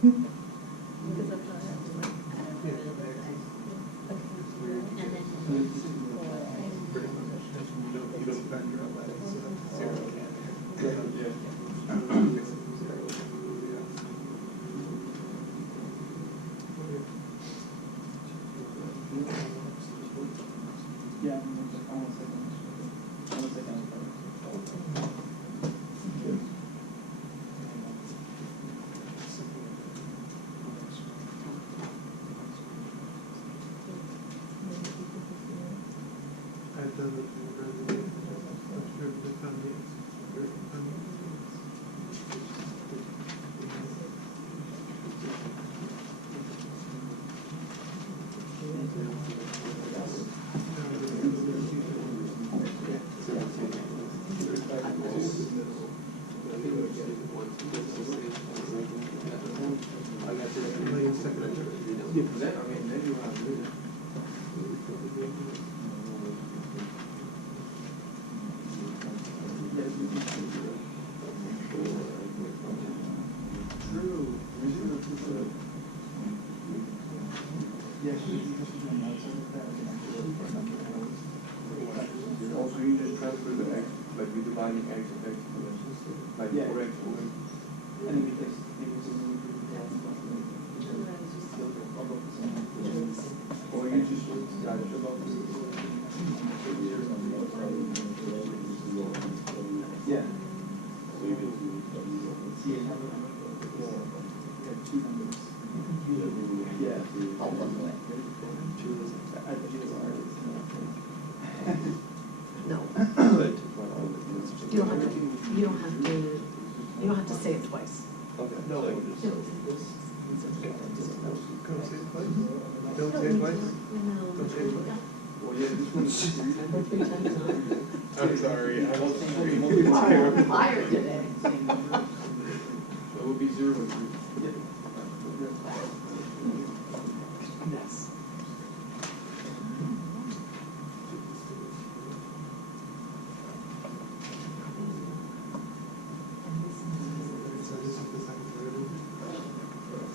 Because that's what I have to like. And then. You don't bend your legs, so zero. Yeah, almost second. I've done the resident, I'm sure the family is very Also, you just transfer the x, like we dividing x and x, like Yeah. 4x. And then because Or you just got it. yeah. See, I have two numbers. Yeah. No. You don't have to say it twice. Okay. No. So Don't say it twice. Don't say it twice. Don't say it twice. well, yeah, this one is. I'm sorry, I wasn't free. I'm tired today. So it would be 0 and 3. Yes. So this is the second derivative.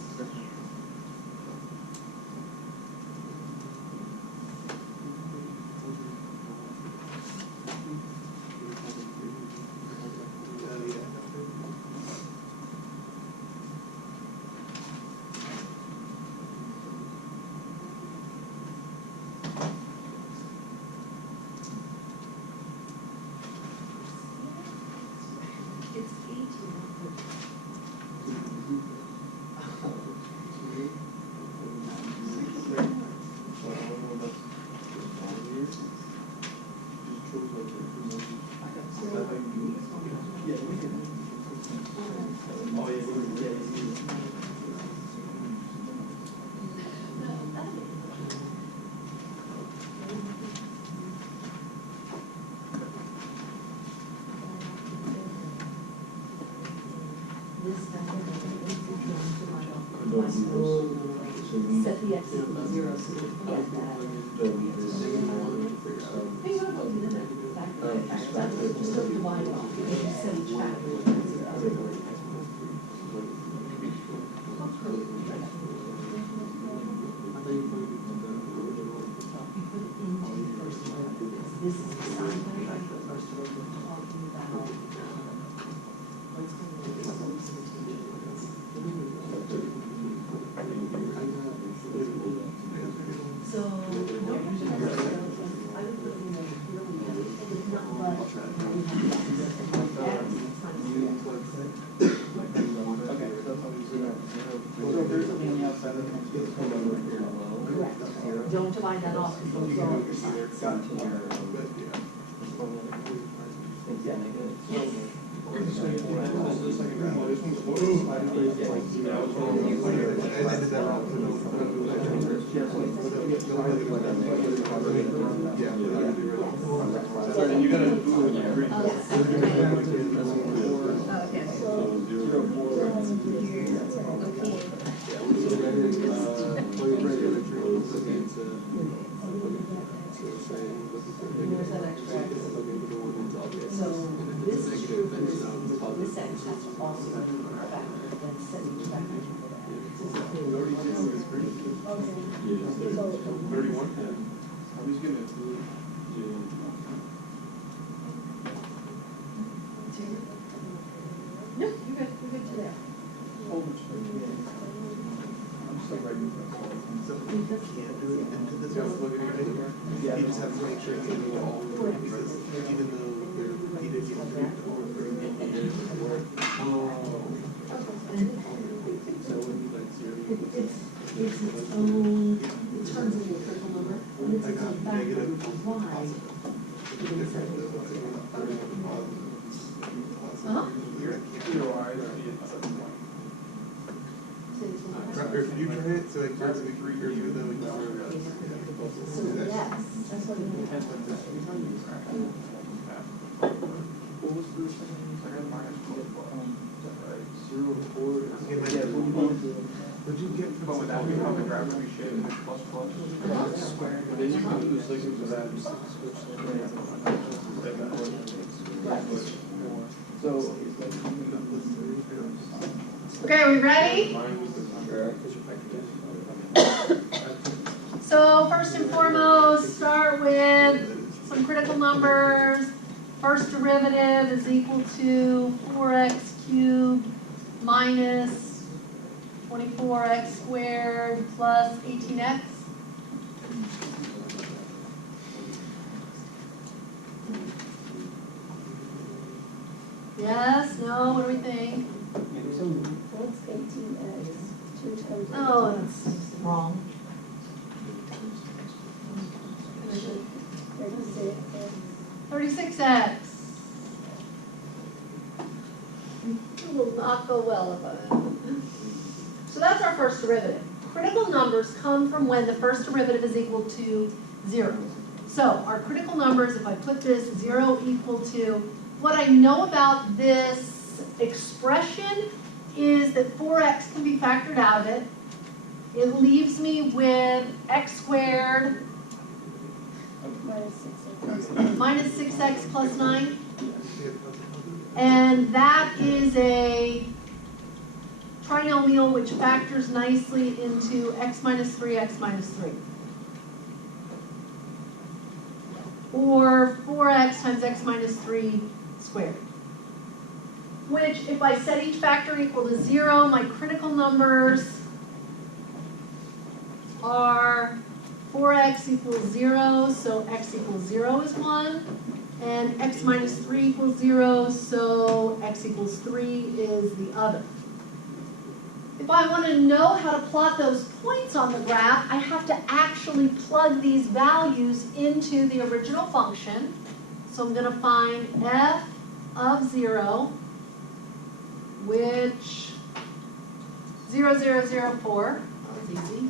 It's 18. Yeah, we can. Oh, yeah, Set the x equal to 0 so we can get that. Hey, you don't do that. Just don't divide off. You just set each factor equal to 0. This is the sign that we're talking about. What's going So, no, okay. So if there's something on the outside, then it's come over here. correct. Don't divide that off because those are all your signs. And you gotta do it in green. Where's that extra? So this is true for this x has to also be a factor, then set each factor equal to that. 31? I'm just giving it to No, you're good to there. I'm still writing that. So you can't do it into this Yeah, one. look at it right here. You just have to make sure it's in the wall, because even though they're repeated, you have to read the whole thing. So when you like zero. It's its own, it turns into a critical number, and it's its own factor, which is why. Huh? Zero I, or If you try it, so like, first we review them, we can So yes, that's what it is. What was the second? I got minus 12. Zero to 4. Okay, like, Yeah, what'd you get from? but without me on the graph, we should plus plus. Uh-huh. But then you can lose like for that. So it's like. Okay, are we ready? So first and foremost, start with some critical numbers. First derivative is equal to 4x cubed minus 24x squared plus 18x. Yes, no, what do we think? What's 18x? 2 times. Oh, that's wrong. Finish it. 36x. 36x. It will not go well if I. So that's our first derivative. Critical numbers come from when the first derivative is equal to 0. So our critical numbers, if I put this 0 equal to, what I know about this expression is that 4x can be factored out of it. It leaves me with x squared Minus 6x. minus 6x plus 9. And that is a trinomial which factors nicely into x minus 3, x minus 3. Or 4x times x minus 3 squared. Which, if I set each factor equal to 0, my critical numbers are 4x equals 0, so x equals 0 is 1. And x minus 3 equals 0, so x equals 3 is the other. If I want to know how to plot those points on the graph, I have to actually plug these values into the original function. So I'm going to find f of 0, which 0, 0, 0, 4, that's easy.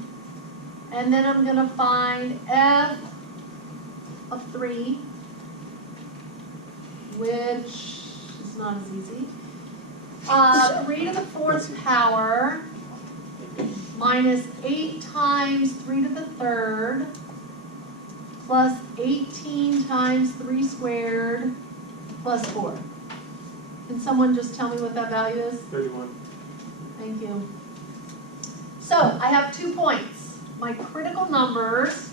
And then I'm going to find f of 3, which is not as easy. 3 to the 4th power minus 8 times 3 to the 3rd plus 18 times 3 squared plus 4. Can someone just tell me what that value is? 31. Thank you. So I have 2 points. My critical numbers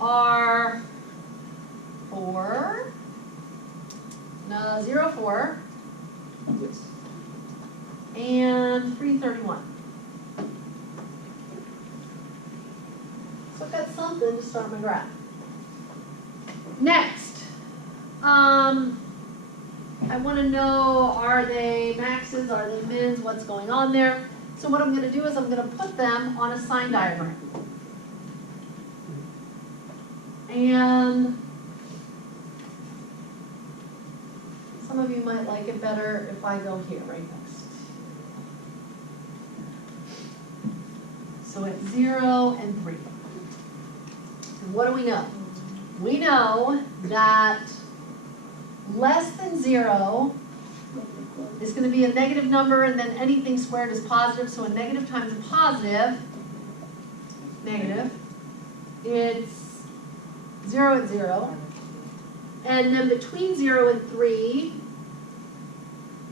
are 0, 4, Yes. and 331. So I've got something to start my graph. Next, I want to know, are they maxes, are they mins, what's going on there? So what I'm going to do is I'm going to put them on a sign diagram. And some of you might like it better if I go here, right next. So it's 0 and 3. And what do we know? We know that less than 0 is going to be a negative number, and then anything squared is positive, so a negative times a positive, negative, it's 0 and 0. And then between 0 and 3,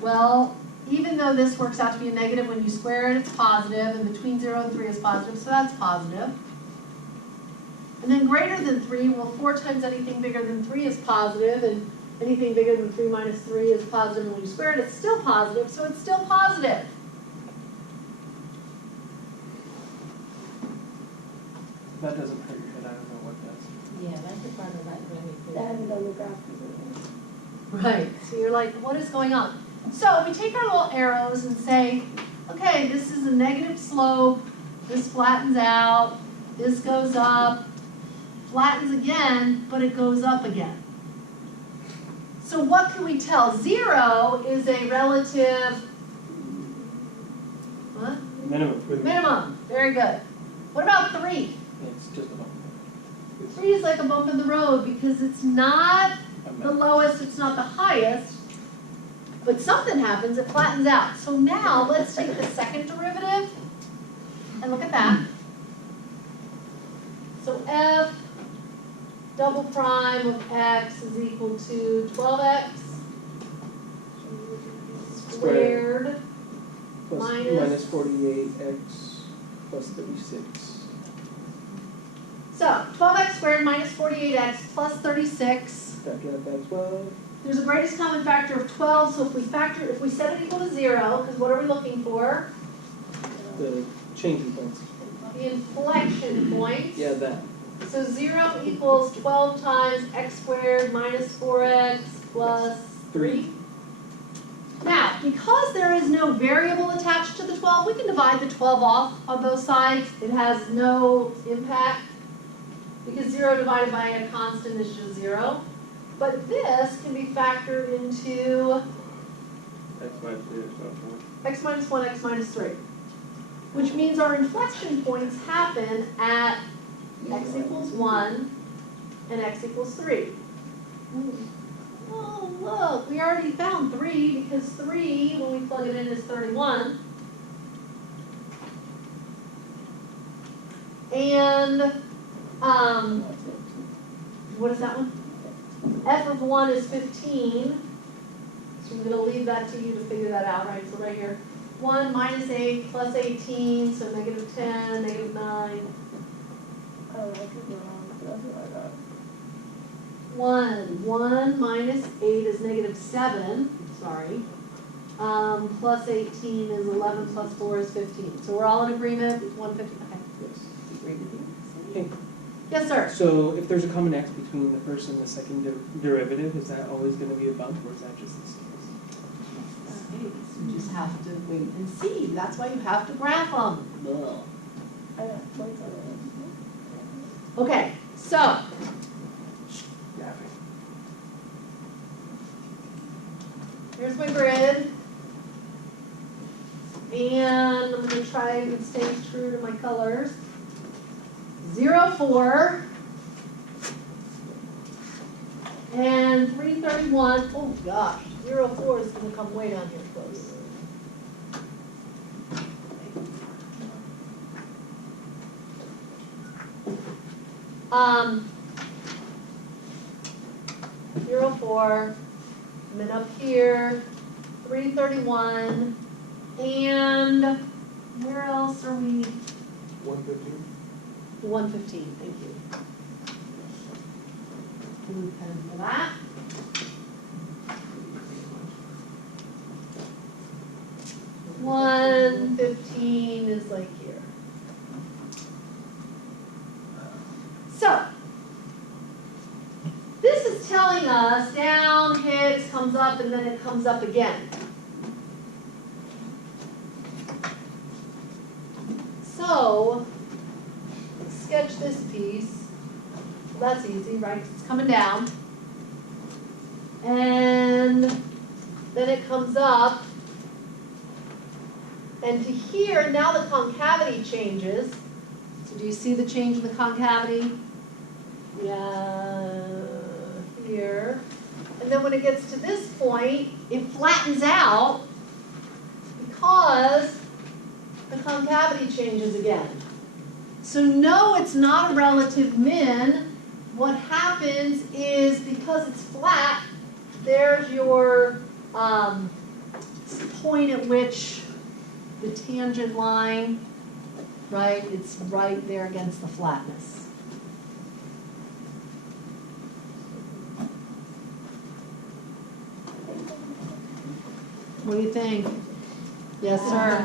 well, even though this works out to be a negative, when you square it, it's positive, and between 0 and 3 is positive, so that's positive. And then greater than 3, well, 4 times anything bigger than 3 is positive, and anything bigger than 3 minus 3 is positive, and when you square it, it's still positive, so it's still positive. That doesn't hurt your head, I don't know what does. Yeah, that's the part of that really cool. I have it on the graph. Right, so you're like, what is going on? So we take our little arrows and say, okay, this is a negative slope, this flattens out, this goes up, flattens again, but it goes up again. So what can we tell? 0 is a relative, what? Minimum. Minimum, very good. What about 3? It's just a bump. 3 is like a bump in the road because it's not the lowest, it's not the highest, but something happens, it flattens out. So now let's take the second derivative and look at that. So f double prime of x is equal to 12x squared Minus 48x plus 36. So 12x squared minus 48x plus 36. Back out that 12. There's a greatest common factor of 12, so if we set it equal to 0, because what are we looking for? The changing points. The inflection point. Yeah, that. So 0 equals 12 times x squared minus 4x plus 3. Now, because there is no variable attached to the 12, we can divide the 12 off on both sides. It has no impact, because 0 divided by a constant is just 0. But this can be factored into X minus 3 is not 4. x minus 1, x minus 3. Which means our inflection points happen at x equals 1 and x equals 3. Oh, look, we already found 3, because 3, when we plug it in, is 31. And, what is that one? F of 1 is 15. So I'm going to leave that to you to figure that out, right? So right here, 1 minus 8 plus 18, so negative 10, negative 9. Oh, I could go wrong. That's what I got. 1 minus 8 is negative 7, sorry. Plus 18 is 11, plus 4 is 15. So we're all in agreement with 150, okay. Yes. Agree with you? Hey, Yes, sir. so if there's a common x between the first and the second derivative, is that always going to be a bump, or is that just this case? You just have to wait and see. That's why you have to graph them. I got points on it. Okay, so here's my grid. And I'm going to try and stay true to my colors. 0, 4. And 331. Oh gosh, 0, 4 is going to come way down here close. Um, 0, 4. And then up here, 331. And where else are we? 115? 115, thank you. Blue pen for that. $115 is like here. So, this is telling us down, hits, comes up, and then it comes up again. So, sketch this piece. That's easy, right? 'Cause it's coming down. And then it comes up. And to here, now the concavity changes. So do you see the change in the concavity? Yeah, here. And then when it gets to this point, it flattens out because the concavity changes again. So no, it's not a relative min. What happens is, because it's flat, there's your point at which the tangent line, right, it's right there against the flatness. What do you think? Yes, sir?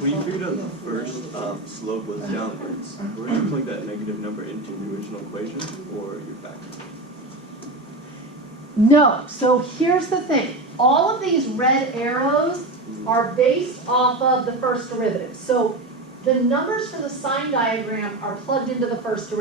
When you figured out the first slope was downwards, were you plug that negative number into the original equation or your factor? No, so here's the thing. All of these red arrows are based off of the first derivative. So the numbers for the sine diagram are plugged into the first derivative.